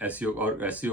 SCO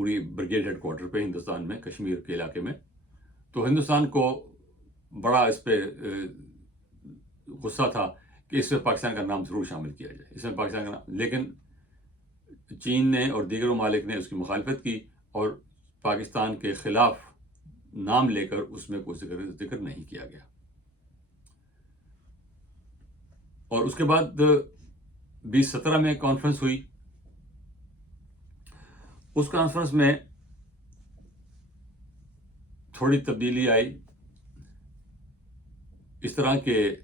پوری brigade head quarter پہ ہندوستان میں کشمیر کے علاقے میں. تو ہندوستان کو بڑا اس پہ غصہ تھا کہ اس میں پاکستان کا نام ضرور شامل کیا جائے، اس میں پاکستان کا نام. لیکن چین نے اور دیگر ممالک نے اس کی مخالفت کی اور پاکستان کے خلاف نام لے کر اس میں کوئی ذکر نہیں کیا گیا. اور اس کے بعد 2017 میں کانفرنس ہوئی. اس کانفرنس میں تھوڑی تبدیلی آئی اس طرح کہ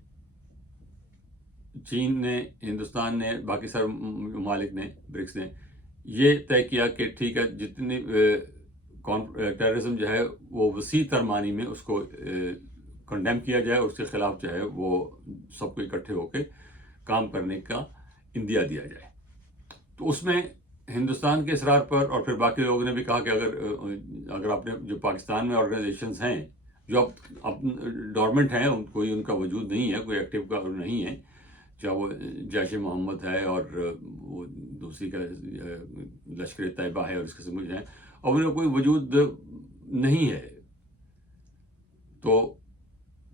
چین نے، ہندوستان نے، باقی سارے ممالک نے، برکس نے یہ طے کیا کہ ٹھیک ہے جتنی ٹیررزم جو ہے وہ وسیع تر معنی میں اس کو کنڈیم کیا جائے اور اس کے خلاف جو ہے وہ سب کو اکٹھے ہو کے کام کرنے کا اندیا دیا جائے. تو اس میں ہندوستان کے اصرار پر اور پھر باقی لوگوں نے بھی کہا کہ اگر آپ نے جو پاکستان میں آرگنائزیشنز ہیں جو اب ڈورمنٹ ہیں، کوئی ان کا وجود نہیں ہے، کوئی ایکٹیو کا نہیں ہے، چاہے وہ جیش محمد ہے اور وہ دوسری کا لشکر طیبہ ہے اور اس قسم کے ہیں، اور ان کا کوئی وجود نہیں ہے، تو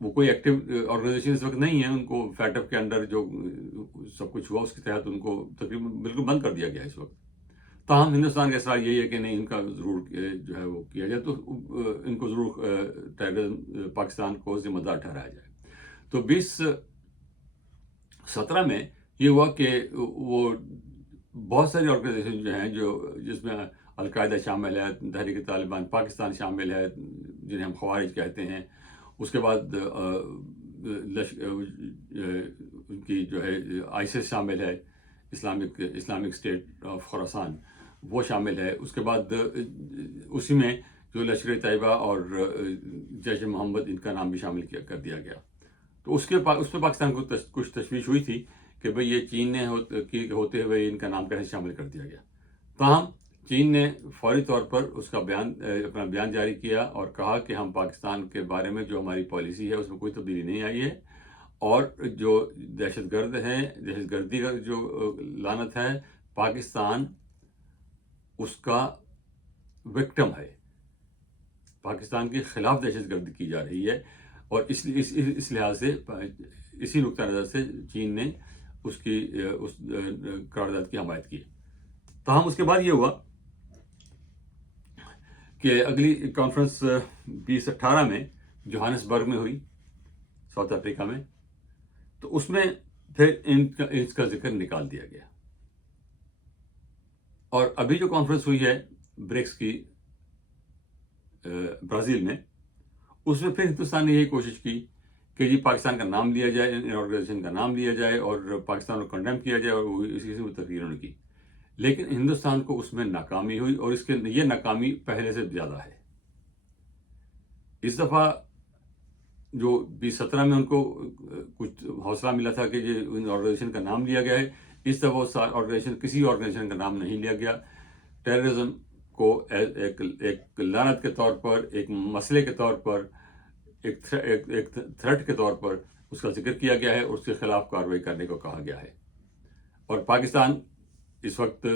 وہ کوئی ایکٹیو آرگنائزیشن اس وقت نہیں ہے. ان کو فیٹف کے انڈر جو سب کچھ ہوا اس کے تحت ان کو تقریباً بالکل بند کر دیا گیا اس وقت. تاہم ہندوستان کا اصرار یہی ہے کہ نہیں، ان کا ضرور جو ہے وہ کیا جائے، تو ان کو ضرور پاکستان کو ذمہ دار ٹھہرایا جائے. تو 2017 میں یہ ہوا کہ وہ بہت ساری آرگنائزیشن جو ہیں جس میں القاعدہ شامل ہے، تحریک طالبان پاکستان شامل ہے جنہیں ہم خوارج کہتے ہیں، اس کے بعد ان کی جو ہے آئیسس شامل ہے، اسلامک اسٹیٹ آف خراسان وہ شامل ہے، اس کے بعد اسی میں جو لشکر طیبہ اور جیش محمد ان کا نام بھی شامل کر دیا گیا. تو اس پہ پاکستان کو کچھ تشویش ہوئی تھی کہ بھئی یہ چین نے ہوتے ہوئے ان کا نام کیسے شامل کر دیا گیا. تاہم چین نے فوری طور پر اس کا اپنا بیان جاری کیا اور کہا کہ ہم پاکستان کے بارے میں جو ہماری پالیسی ہے اس میں کوئی تبدیلی نہیں آئی ہے، اور جو دہشت گردی کا جو لعنت ہے، پاکستان اس کا وکٹم ہے، پاکستان کے خلاف دہشت گردی کی جا رہی ہے، اور اس لحاظ سے اسی نقطہ نظر سے چین نے اس قرارداد کی حمایت کی. تاہم اس کے بعد یہ ہوا کہ اگلی کانفرنس 2018 میں جوہانسبرگ میں ہوئی، ساؤتھ افریقہ میں. تو اس میں پھر اس کا ذکر نکال دیا گیا. اور ابھی جو کانفرنس ہوئی ہے برکس کی برازیل میں، اس میں پھر ہندوستان نے یہی کوشش کی کہ جی پاکستان کا نام لیا جائے، ان آرگنائزیشن کا نام لیا جائے اور پاکستان کو کنڈیم کیا جائے، اور وہ اسی قسم کی تقریر انہوں نے کی. لیکن ہندوستان کو اس میں ناکامی ہوئی، اور یہ ناکامی پہلے سے زیادہ ہے. اس دفعہ جو 2017 میں ان کو کچھ حوصلہ ملا تھا کہ یہ ان آرگنائزیشن کا نام لیا گیا ہے، اس دفعہ کسی آرگنائزیشن کا نام نہیں لیا گیا. ٹیررزم کو ایک لعنت کے طور پر، ایک مسئلے کے طور پر، ایک تھریٹ کے طور پر اس کا ذکر کیا گیا ہے اور اس کے خلاف کارروائی کرنے کو کہا گیا ہے. اور پاکستان اس وقت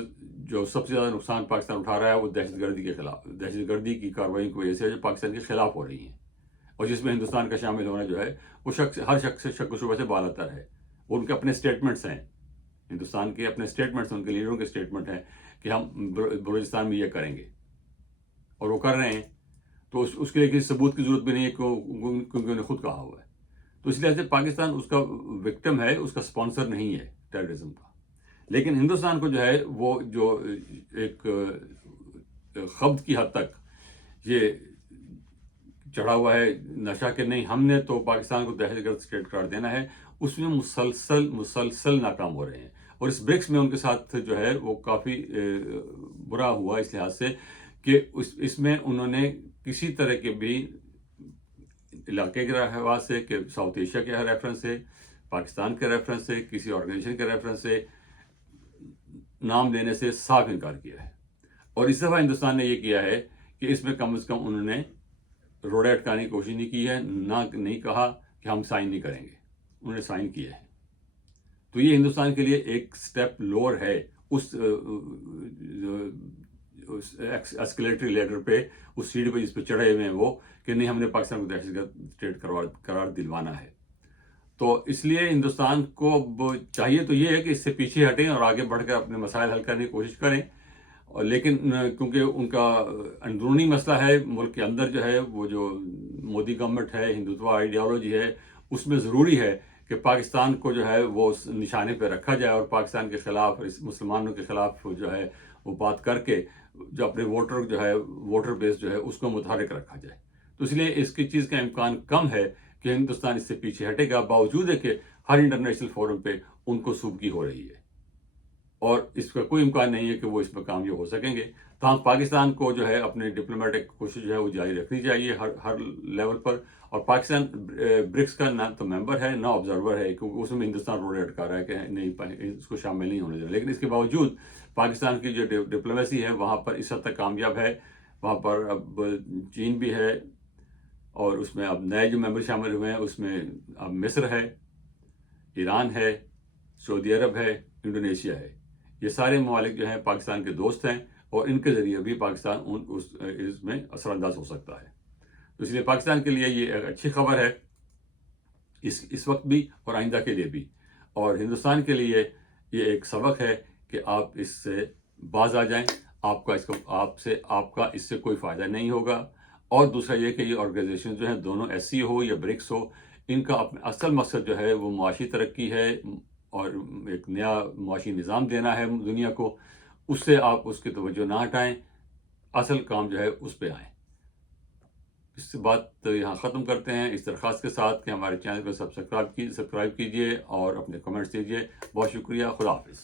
جو سب سے زیادہ نقصان پاکستان اٹھا رہا ہے وہ دہشت گردی کے خلاف، دہشت گردی کی کارروائی کی وجہ سے جو پاکستان کے خلاف ہو رہی ہیں، اور جس میں ہندوستان کا شامل ہونا جو ہے وہ ہر شخص سے شک و شبہ سے بالا تر ہے. وہ ان کے اپنے اسٹیٹمنٹس ہیں، ہندوستان کے اپنے اسٹیٹمنٹس، ان کے لیڈروں کے اسٹیٹمنٹ ہیں کہ ہم بلوچستان میں یہ کریں گے، اور وہ کر رہے ہیں. تو اس کے لیے کسی ثبوت کی ضرورت بھی نہیں ہے کیونکہ انہوں نے خود کہا ہوا ہے. تو اس لحاظ سے پاکستان اس کا وکٹم ہے، اس کا سپانسر نہیں ہے ٹیررزم کا. لیکن ہندوستان کو جو ہے وہ جو ایک خبط کی حد تک یہ چڑھا ہوا ہے نشہ کہ نہیں ہم نے تو پاکستان کو دہشت گرد اسٹیٹ قرار دینا ہے، اس میں مسلسل ناکام ہو رہے ہیں. اور اس برکس میں ان کے ساتھ جو ہے وہ کافی برا ہوا اس لحاظ سے کہ اس میں انہوں نے کسی طرح کے بھی علاقے کے حوالے سے، کہ ساؤتھ ایشیا کے ریفرنس سے، پاکستان کے ریفرنس سے، کسی آرگنائزیشن کے ریفرنس سے نام لینے سے صاف انکار کیا ہے. اور اس دفعہ ہندوستان نے یہ کیا ہے کہ اس میں کم از کم انہوں نے روڑے اٹکانے کی کوشش نہیں کی ہے، نہیں کہا کہ ہم سائن نہیں کریں گے، انہوں نے سائن کیا ہے. تو یہ ہندوستان کے لیے ایک سٹیپ لوور ہے اس اس ایسکلیٹری لیڈر پہ، اس سیڑھی پہ جس پہ چڑھے ہوئے ہیں وہ، کہ نہیں ہم نے پاکستان کو دہشت گرد اسٹیٹ قرار دلوانا ہے. تو اس لیے ہندوستان کو اب چاہیے تو یہ ہے کہ اس سے پیچھے ہٹیں اور آگے بڑھ کر اپنے مسائل حل کرنے کی کوشش کریں. اور لیکن کیونکہ ان کا اندرونی مسئلہ ہے ملک کے اندر جو ہے، وہ جو مودی گورنمنٹ ہے، ہندوتوا آئیڈیالوجی ہے، اس میں ضروری ہے کہ پاکستان کو جو ہے وہ اس نشانے پہ رکھا جائے اور پاکستان کے خلاف، اس مسلمانوں کے خلاف جو ہے وہ بات کر کے جو اپنے ووٹر بیس جو ہے اس کو متحرک رکھا جائے. تو اس لیے اس کی چیز کا امکان کم ہے کہ ہندوستان اس سے پیچھے ہٹے گا، باوجود ہے کہ ہر انٹرنیشنل فورم پہ ان کو سوگی ہو رہی ہے اور اس کا کوئی امکان نہیں ہے کہ وہ اس میں کامیاب ہو سکیں گے. تاہم پاکستان کو جو ہے اپنے ڈپلومیٹک کوشش جو ہے وہ جاری رکھنی چاہیے ہر لیول پر. اور پاکستان برکس کا نہ تو ممبر ہے نہ آبزرور ہے، کیونکہ اس میں ہندوستان روڈ اٹکا رہا ہے کہ نہیں اس کو شامل نہیں ہونے دے رہا. لیکن اس کے باوجود پاکستان کی جو ڈپلومیسی ہے وہاں پر اس حد تک کامیاب ہے. وہاں پر اب چین بھی ہے اور اس میں اب نئے جو ممبر شامل ہوئے ہیں اس میں اب مصر ہے، ایران ہے، سعودی عرب ہے، انڈونیشیا ہے. یہ سارے ممالک جو ہیں پاکستان کے دوست ہیں اور ان کے ذریعے بھی پاکستان اس میں اثر انداز ہو سکتا ہے. تو اس لیے پاکستان کے لیے یہ ایک اچھی خبر ہے اس وقت بھی اور آئندہ کے لیے بھی. اور ہندوستان کے لیے یہ ایک سبق ہے کہ آپ اس سے باز آ جائیں. آپ کا اس سے کوئی فائدہ نہیں ہوگا. اور دوسرا یہ کہ یہ آرگنائزیشن جو ہیں دونوں ایس سی ہو یا برکس ہو، ان کا اپنا اصل مقصد جو ہے وہ معاشی ترقی ہے اور ایک نیا معاشی نظام دینا ہے دنیا کو. اس سے آپ اس کی توجہ نہ ہٹائیں، اصل کام جو ہے اس پہ آئیں. اس بات یہاں ختم کرتے ہیں اس درخواست کے ساتھ کہ ہمارے چینل کو سبسکرائب کیجیے اور اپنے کمنٹس دیجیے. بہت شکریہ. خدا حافظ.